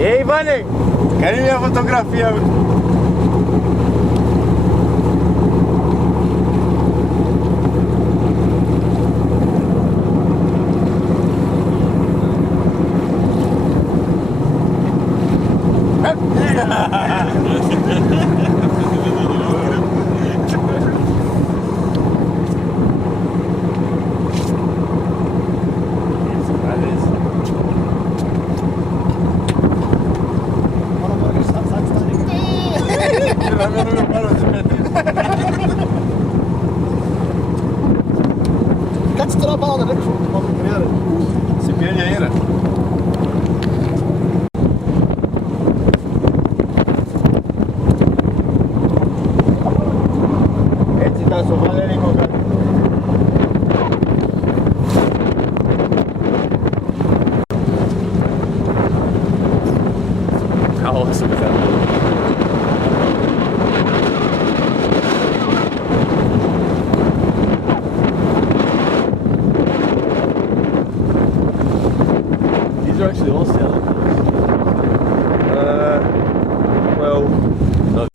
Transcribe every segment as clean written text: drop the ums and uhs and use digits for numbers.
Ei, Vane, querem minha fotografia? Kannst du da bauen, ne? Se perde aí, né? Esse tá só valendo em qualquer. How awesome is that? These are actually all selling. Well, no.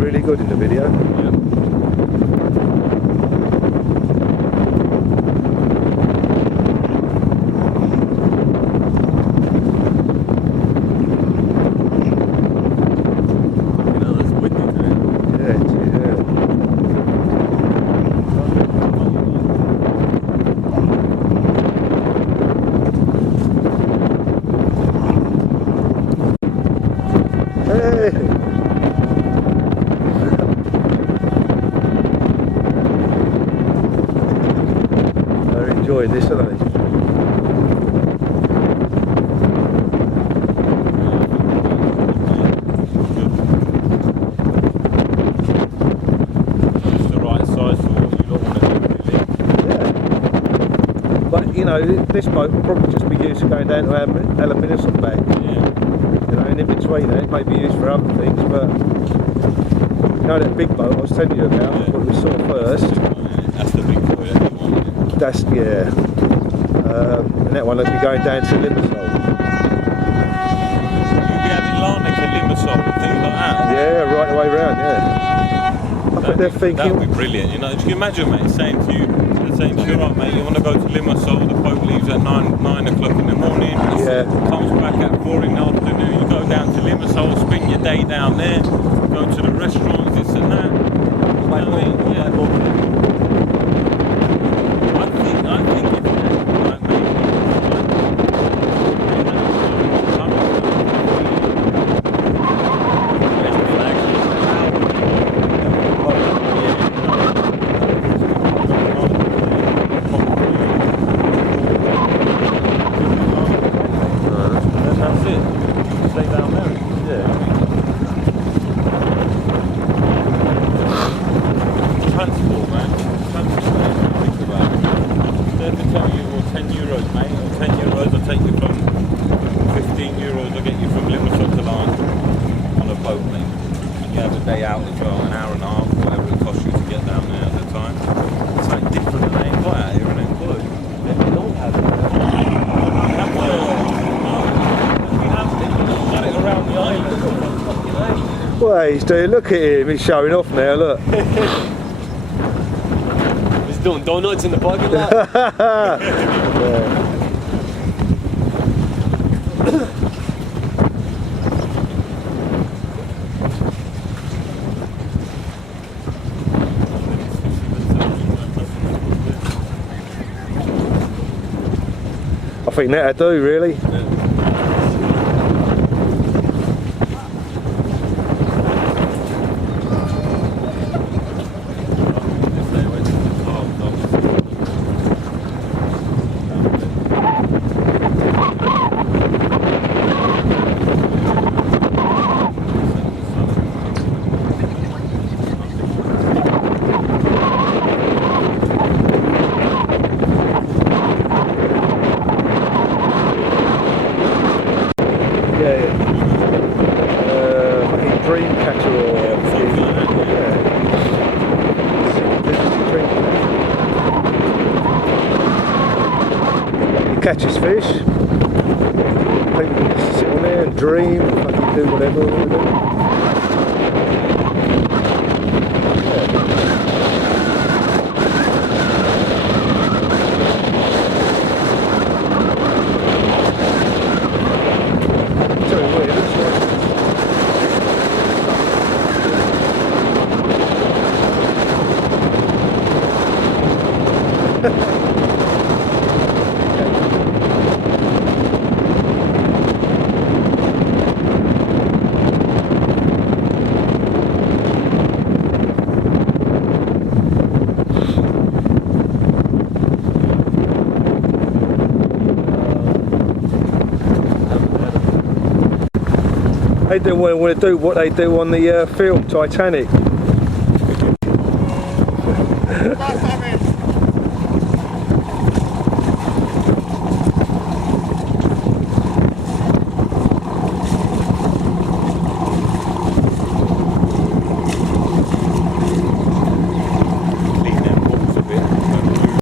Really good in the video. Yeah. Enjoying this, aren't they? It's the right size for what you don't want to do, really. Yeah. But you know, this boat will probably just be used for going down to Aluminium and back. Yeah. You know, and in between that, it may be used for other things, but you know that big boat I was telling you about, Yeah. what we saw first. That's the big boy that you want. That's, yeah. And that one will be going down to Limassol. You'll be having Larnaca, Limassol and things like that. Yeah, right the way round, yeah. I bet they're thinking... That would be brilliant, you know. Can you imagine, mate, saying to you, right, mate, you want to go to Limassol, the boat leaves at 9 o'clock in the morning, yeah. Comes back at 4 in the afternoon, you go down to Limassol, spend your day down there, go to the restaurants, this and that. You know what I mean? Yeah. I think if that, like, maybe, that's it. Stay down there. Yeah. Transport, man. Transport, man. Think about it. They have to tell you, well, 10 euros, mate. Or 10 euros, I'll take you from 15 euros, I'll get you from Limassol to Larne on a boat, mate. And you have a day out as well, an hour and a half, whatever it costs you to get down there at the time. It's like different than they ain't got out here, and it's good. They don't have it. We have got it around the island. Well, he's doing, look at him, he's showing off now, look. He's doing donuts in the parking lot. Yeah. think that'll do, really. Fucking Dream Catcher or something like that, Zygi Dream Catcher. He catches fish. People can just sit on there and dream, fucking do whatever. They don't want to do what they do on the film Titanic.